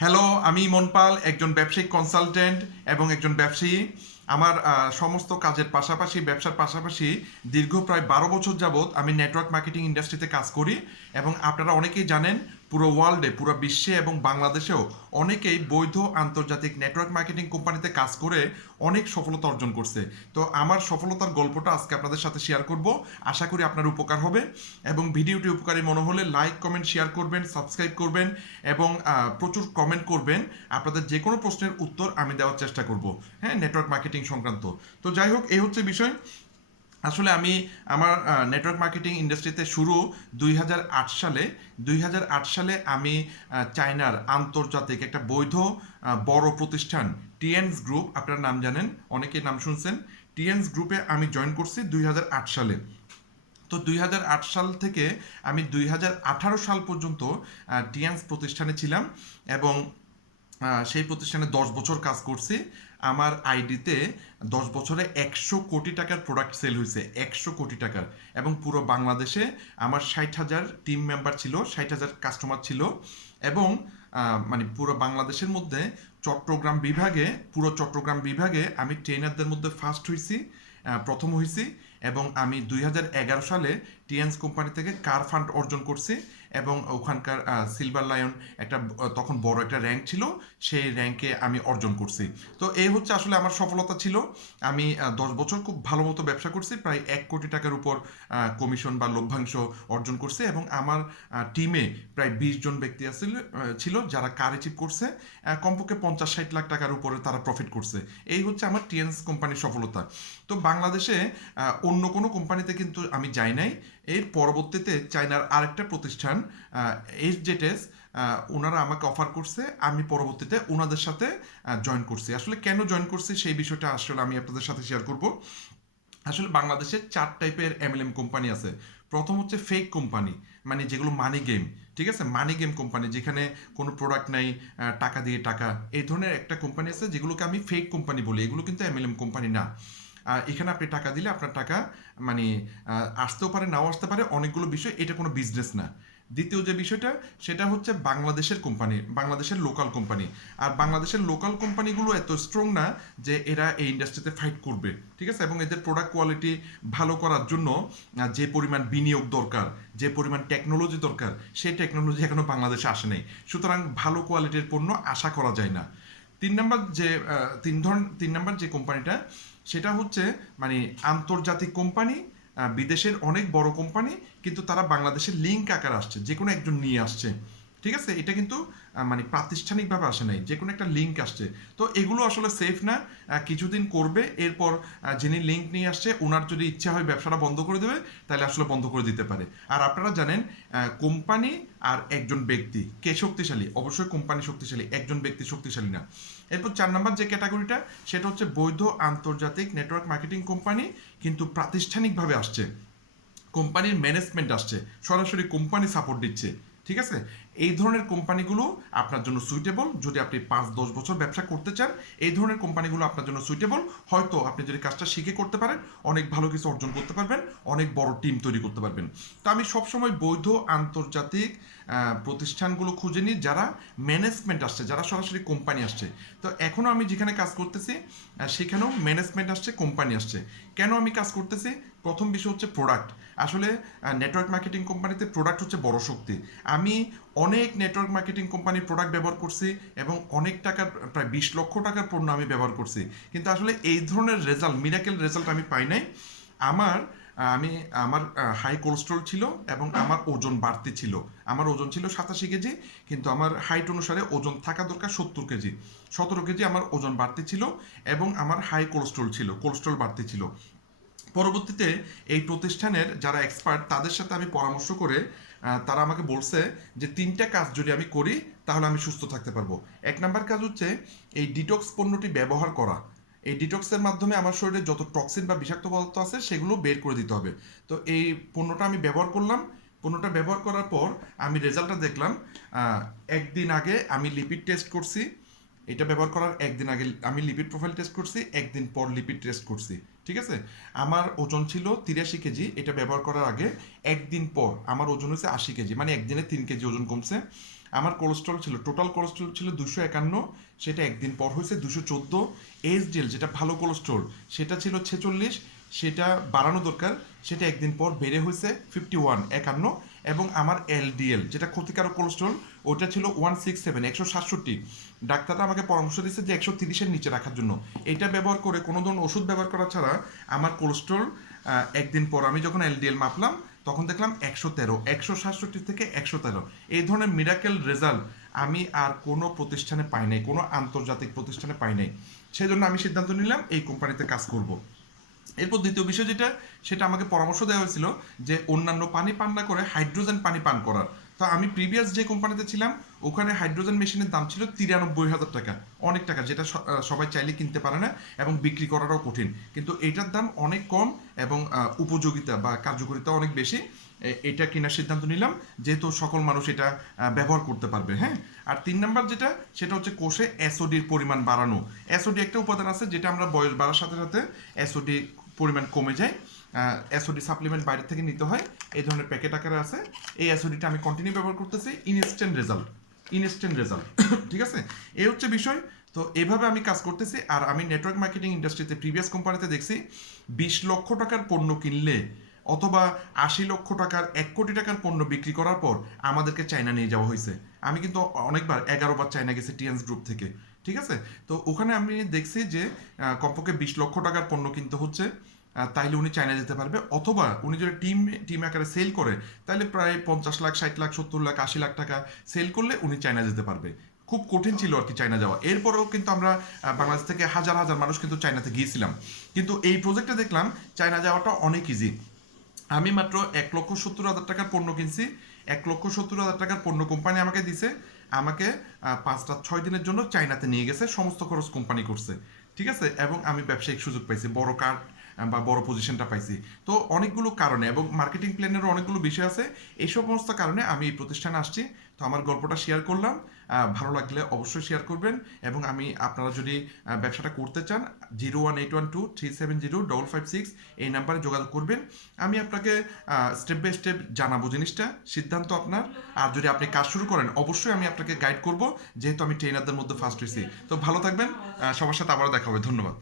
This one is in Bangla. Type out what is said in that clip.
হ্যালো আমি মনপাল একজন ব্যবসায়িক কনসালটেন্ট এবং একজন ব্যবসায়ী। আমার সমস্ত কাজের পাশাপাশি, ব্যবসার পাশাপাশি দীর্ঘ প্রায় বারো বছর যাবৎ আমি নেটওয়ার্ক মার্কেটিং ইন্ডাস্ট্রিতে কাজ করি। এবং আপনারা অনেকেই জানেন পুরো ওয়ার্ল্ডে, পুরো বিশ্বে এবং বাংলাদেশেও অনেকেই বৈধ আন্তর্জাতিক নেটওয়ার্ক মার্কেটিং কোম্পানিতে কাজ করে অনেক সফলতা অর্জন করছে। তো আমার সফলতার গল্পটা আজকে আপনাদের সাথে শেয়ার করব। আশা করি আপনার উপকার হবে এবং ভিডিওটি উপকারী মনে হলে লাইক কমেন্ট শেয়ার করবেন সাবস্ক্রাইব করবেন এবং প্রচুর কমেন্ট করবেন। আপনাদের যে কোনো প্রশ্নের উত্তর আমি দেওয়ার চেষ্টা করব। হ্যাঁ নেটওয়ার্ক মার্কেটিং সংক্রান্ত। তো যাই হোক, এই হচ্ছে বিষয়। আসলে আমি আমার নেটওয়ার্ক মার্কেটিং ইন্ডাস্ট্রিতে শুরু দুই হাজার আট সালে। দুই হাজার আট সালে আমি চায়নার আন্তর্জাতিক একটা বৈধ বড় প্রতিষ্ঠান টিএনস গ্রুপ, আপনার নাম জানেন অনেকে নাম শুনছেন, টিএনস গ্রুপে আমি জয়েন করছি দুই হাজার আট সালে। তো দুই হাজার আট সাল থেকে আমি দুই হাজার আঠারো সাল পর্যন্ত টিএনস প্রতিষ্ঠানে ছিলাম এবং সেই প্রতিষ্ঠানে দশ বছর কাজ করছি। আমার আইডিতে দশ বছরে একশো কোটি টাকার প্রোডাক্ট সেল হয়েছে, একশো কোটি টাকার। এবং পুরো বাংলাদেশে আমার ষাট হাজার টিম মেম্বার ছিল, ষাট হাজার কাস্টমার ছিল। এবং মানে পুরো বাংলাদেশের মধ্যে চট্টগ্রাম বিভাগে, পুরো চট্টগ্রাম বিভাগে আমি ট্রেনারদের মধ্যে ফার্স্ট হয়েছি প্রথম হয়েছি এবং আমি দুই হাজার এগারো সালে টিএনস কোম্পানি থেকে কার ফান্ড অর্জন করছি এবং ওখানকার সিলভার লায়ন একটা তখন বড় একটা র্যাঙ্ক ছিল, সেই র্যাঙ্কে আমি অর্জন করছি। তো এই হচ্ছে আসলে আমার সফলতা ছিল। আমি দশ বছর খুব ভালো মতো ব্যবসা করছি, প্রায় এক কোটি টাকার উপর কমিশন বা লভ্যাংশ অর্জন করছে এবং আমার টিমে প্রায় বিশ জন ব্যক্তি আছিল ছিল যারা কার অ্যাচিভ করছে। কমপক্ষে পঞ্চাশ ষাট লাখ টাকার উপরে তারা প্রফিট করছে। এই হচ্ছে আমার টিএনস কোম্পানির সফলতা। তো বাংলাদেশে অন্য কোনো কোম্পানিতে কিন্তু আমি যাই নাই। এর পরবর্তীতে চায়নার আরেকটা প্রতিষ্ঠান এইচ জেটেস ওনারা আমাকে অফার করছে। আমি পরবর্তীতে ওনাদের সাথে জয়েন করছি। আসলে কেন জয়েন করছি সেই বিষয়টা আসলে আমি আপনাদের সাথে শেয়ার করব। আসলে বাংলাদেশে চার টাইপের এমএলএম কোম্পানি আছে। প্রথম হচ্ছে ফেক কোম্পানি মানে যেগুলো মানি গেম ঠিক আছে? মানি গেম কোম্পানি যেখানে কোনো প্রোডাক্ট নাই টাকা দিয়ে টাকা। এই ধরনের একটা কোম্পানি আছে যেগুলোকে আমি ফেক কোম্পানি বলি। এগুলো কিন্তু এমএলএম কোম্পানি না। আহ, এখানে আপনি টাকা দিলে আপনার টাকা মানে আসতেও পারে নাও আসতে পারে অনেকগুলো বিষয় এটা কোনো বিজনেস না। দ্বিতীয় যে বিষয়টা সেটা হচ্ছে বাংলাদেশের কোম্পানি বাংলাদেশের লোকাল কোম্পানি আর বাংলাদেশের লোকাল কোম্পানিগুলো এত স্ট্রং না যে এরা এই ইন্ডাস্ট্রিতে ফাইট করবে ঠিক আছে? এবং এদের প্রোডাক্ট কোয়ালিটি ভালো করার জন্য যে পরিমাণ বিনিয়োগ দরকার যে পরিমাণ টেকনোলজি দরকার সেই টেকনোলজি এখনও বাংলাদেশে আসে নাই। সুতরাং ভালো কোয়ালিটির পণ্য আশা করা যায় না। তিন নাম্বার যে তিন ধরন, তিন নাম্বার যে কোম্পানিটা, সেটা হচ্ছে মানে আন্তর্জাতিক কোম্পানি বিদেশের অনেক বড় কোম্পানি, কিন্তু তারা বাংলাদেশের লিঙ্ক আকার আসছে যে কোনো একজন নিয়ে আসছে। ঠিক আছে? এটা কিন্তু মানে প্রাতিষ্ঠানিকভাবে আসে নাই, যে কোনো একটা লিঙ্ক আসছে। তো এগুলো আসলে সেফ না কিছুদিন করবে, এরপর যিনি লিঙ্ক নিয়ে আসছে ওনার যদি ইচ্ছা হয় ব্যবসাটা বন্ধ করে দেবে, তাহলে আসলে বন্ধ করে দিতে পারে। আর আপনারা জানেন কোম্পানি আর একজন ব্যক্তি, কে শক্তিশালী? অবশ্যই কোম্পানি শক্তিশালী, একজন ব্যক্তি শক্তিশালী না। এরপর চার নম্বর যে ক্যাটাগরিটা, সেটা হচ্ছে বৈধ আন্তর্জাতিক নেটওয়ার্ক মার্কেটিং কোম্পানি কিন্তু প্রাতিষ্ঠানিকভাবে আসছে। কোম্পানির ম্যানেজমেন্ট আসছে, সরাসরি কোম্পানি সাপোর্ট দিচ্ছে, ঠিক আছে? এই ধরনের কোম্পানিগুলো আপনার জন্য সুইটেবল যদি আপনি পাঁচ, দশ বছর ব্যবসা করতে চান, এই ধরনের কোম্পানিগুলো আপনার জন্য সুইটেবল হয়তো আপনি যদি কাজটা শিখে করতে পারেন, অনেক ভালো কিছু অর্জন করতে পারবেন, অনেক বড় টিম তৈরি করতে পারবেন। তো আমি সবসময় বৈধ আন্তর্জাতিক প্রতিষ্ঠানগুলো খুঁজে নিই যারা ম্যানেজমেন্ট আসছে, যারা সরাসরি কোম্পানি আসছে। তো এখনও আমি যেখানে কাজ করতেছি সেখানেও ম্যানেজমেন্ট আসছে কোম্পানি আসছে। কেন আমি কাজ করতেছি? প্রথম বিষয় হচ্ছে প্রোডাক্ট আসলে নেটওয়ার্ক মার্কেটিং কোম্পানিতে প্রোডাক্ট হচ্ছে বড় শক্তি। আমি অনেক নেটওয়ার্ক মার্কেটিং কোম্পানির প্রোডাক্ট ব্যবহার করছি এবং অনেক টাকার, প্রায় বিশ লক্ষ টাকার পণ্য আমি ব্যবহার করছি। কিন্তু আসলে এই ধরনের রেজাল্ট মিরাকেল রেজাল্ট আমি পাই নাই। আমার, আমি, আমার হাই কোলেস্ট্রল ছিল এবং আমার ওজন বাড়তি ছিল। আমার ওজন ছিল সাতাশি কেজি, কিন্তু আমার হাইট অনুসারে ওজন থাকা দরকার সত্তর কেজি। সতেরো কেজি আমার ওজন বাড়তি ছিল এবং আমার হাই কোলেস্ট্রল ছিল কোলেস্ট্রল বাড়তি ছিল। পরবর্তীতে এই প্রতিষ্ঠানের যারা এক্সপার্ট তাদের সাথে আমি পরামর্শ করে তারা আমাকে বলছে যে তিনটা কাজ যদি আমি করি, তাহলে আমি সুস্থ থাকতে পারব। এক নাম্বার কাজ হচ্ছে এই ডিটক্স পণ্যটি ব্যবহার করা। এই ডিটক্সের মাধ্যমে আমার শরীরে যত টক্সিন বা বিষাক্ত পদার্থ আছে, সেগুলো বের করে দিতে হবে। তো এই পণ্যটা আমি ব্যবহার করলাম। পণ্যটা ব্যবহার করার পর আমি রেজাল্টটা দেখলাম একদিন আগে আমি লিপিড টেস্ট করছি। এটা ব্যবহার করার একদিন আগে আমি লিপিড প্রোফাইল টেস্ট করছি, একদিন পর লিপিড টেস্ট করছি। ঠিক আছে? আমার ওজন ছিল তিরাশি কেজি, এটা ব্যবহার করার আগে একদিন পর আমার ওজন হয়েছে আশি কেজি মানে একদিনে তিন কেজি ওজন কমছে। আমার কোলেস্ট্রল ছিল টোটাল কোলেস্ট্রল ছিল দুশো একান্ন, সেটা একদিন পর হয়েছে দুশো চোদ্দ। এইচডিএল যেটা ভালো কোলেস্ট্রল সেটা ছিল ছেচল্লিশ, সেটা বাড়ানো দরকার, সেটা একদিন পর বেড়ে হয়েছে ফিফটি ওয়ান একান্ন। এবং আমার এলডিএল, যেটা ক্ষতিকারক কোলেস্ট্রল ওটা ছিল ওয়ান সিক্স সেভেন একশো সাতষট্টি। ডাক্তাররা আমাকে পরামর্শ দিচ্ছে যে একশো তিরিশের নিচে রাখার জন্য। এটা ব্যবহার করে, কোনো ধরনের ওষুধ ব্যবহার করা ছাড়া আমার কোলেস্ট্রল একদিন পর আমি যখন এলডিএল মাপলাম, তখন দেখলাম একশো তেরো, একশো সাতষট্টি থেকে একশো তেরো। এই ধরনের মিরাকেল রেজাল্ট আমি আর কোনো প্রতিষ্ঠানে পাই নাই, কোনো আন্তর্জাতিক প্রতিষ্ঠানে পাই নাই। সেই জন্য আমি সিদ্ধান্ত নিলাম এই কোম্পানিতে কাজ করব। এরপর দ্বিতীয় বিষয় যেটা, সেটা আমাকে পরামর্শ দেওয়া হয়েছিল যে অন্যান্য পানি পান না করে হাইড্রোজেন পানি পান করার। তো আমি প্রিভিয়াস যে কোম্পানিতে ছিলাম, ওখানে হাইড্রোজেন মেশিনের দাম ছিল তিরানব্বই হাজার টাকা। অনেক টাকা, যেটা সবাই চাইলে কিনতে পারে না এবং বিক্রি করাটাও কঠিন। কিন্তু এটার দাম অনেক কম এবং উপযোগিতা বা কার্যকারিতা অনেক বেশি। এটা কেনার সিদ্ধান্ত নিলাম, যেহেতু সকল মানুষ এটা ব্যবহার করতে পারবে হ্যাঁ? আর তিন নাম্বার যেটা, সেটা হচ্ছে কোষে অ্যাসোডির পরিমাণ বাড়ানো। অ্যাসোডি একটা উপাদান আছে, যেটা আমরা বয়স বাড়ার সাথে সাথে অ্যাসোডি পরিমাণ কমে যায়। অ্যাসোডি সাপ্লিমেন্ট বাইরে থেকে নিতে হয়। এই ধরনের প্যাকেট আকারে আছে। এই অ্যাসোডিটা আমি কন্টিনিউ ব্যবহার করতেছি। ইনস্ট্যান্ট রেজাল্ট ইনস্ট্যান্ট রেজাল্ট ঠিক আছে? এই হচ্ছে বিষয়। তো এভাবে আমি কাজ করতেছি। আর আমি নেটওয়ার্ক মার্কেটিং ইন্ডাস্ট্রিতে প্রিভিয়াস কোম্পানিতে দেখছি, বিশ লক্ষ টাকার পণ্য কিনলে অথবা আশি লক্ষ টাকার এক কোটি টাকার পণ্য বিক্রি করার পর আমাদেরকে চায়না নিয়ে যাওয়া হয়েছে। আমি কিন্তু অনেকবার, এগারো বার চায়না গেছি টিএনস গ্রুপ থেকে। ঠিক আছে? তো ওখানে আমি দেখছি যে কমপক্ষে বিশ লক্ষ টাকার পণ্য কিনতে হচ্ছে তাইলে উনি চায়না যেতে পারবে। অথবা উনি যদি টিম টিম আকারে সেল করে তাহলে প্রায় পঞ্চাশ লাখ, ষাট লাখ, সত্তর লাখ, আশি লাখ টাকা সেল করলে উনি চায়না যেতে পারবে। খুব কঠিন ছিল আর কি চায়না যাওয়া। এরপরেও কিন্তু আমরা বাংলাদেশ থেকে হাজার হাজার মানুষ কিন্তু চায়নাতে গিয়েছিলাম। কিন্তু এই প্রজেক্টে দেখলাম, চায়না যাওয়াটা অনেক ইজি আমি মাত্র এক লক্ষ সত্তর হাজার টাকার পণ্য কিনছি। এক লক্ষ সত্তর হাজার টাকার পণ্য কোম্পানি আমাকে দিছে। আমাকে পাঁচটা, ছয় দিনের জন্য চায়নাতে নিয়ে গেছে, সমস্ত খরচ কোম্পানি করছে। ঠিক আছে? এবং আমি ব্যবসায়িক সুযোগ পাইছি। বড় কার্ড বা বড় পজিশনটা পাইছি। তো অনেকগুলো কারণে এবং মার্কেটিং প্ল্যানেরও অনেকগুলো বিষয় আছে। এই সমস্ত কারণে আমি এই প্রতিষ্ঠানে আসছি। তো আমার গল্পটা শেয়ার করলাম। ভালো লাগলে অবশ্যই শেয়ার করবেন এবং আমি আপনারা যদি ব্যবসাটা করতে চান zero one eight one two three seven zero double five six এই নাম্বারে যোগাযোগ করবেন। আমি আপনাকে স্টেপ বাই স্টেপ জানাব জিনিসটা, সিদ্ধান্ত আপনার। আর যদি আপনি কাজ শুরু করেন, অবশ্যই আমি আপনাকে গাইড করব। যেহেতু আমি ট্রেনারদের মধ্যে ফার্স্ট হয়েছি। তো ভালো থাকবেন। সবার সাথে আবারও দেখা হবে। ধন্যবাদ।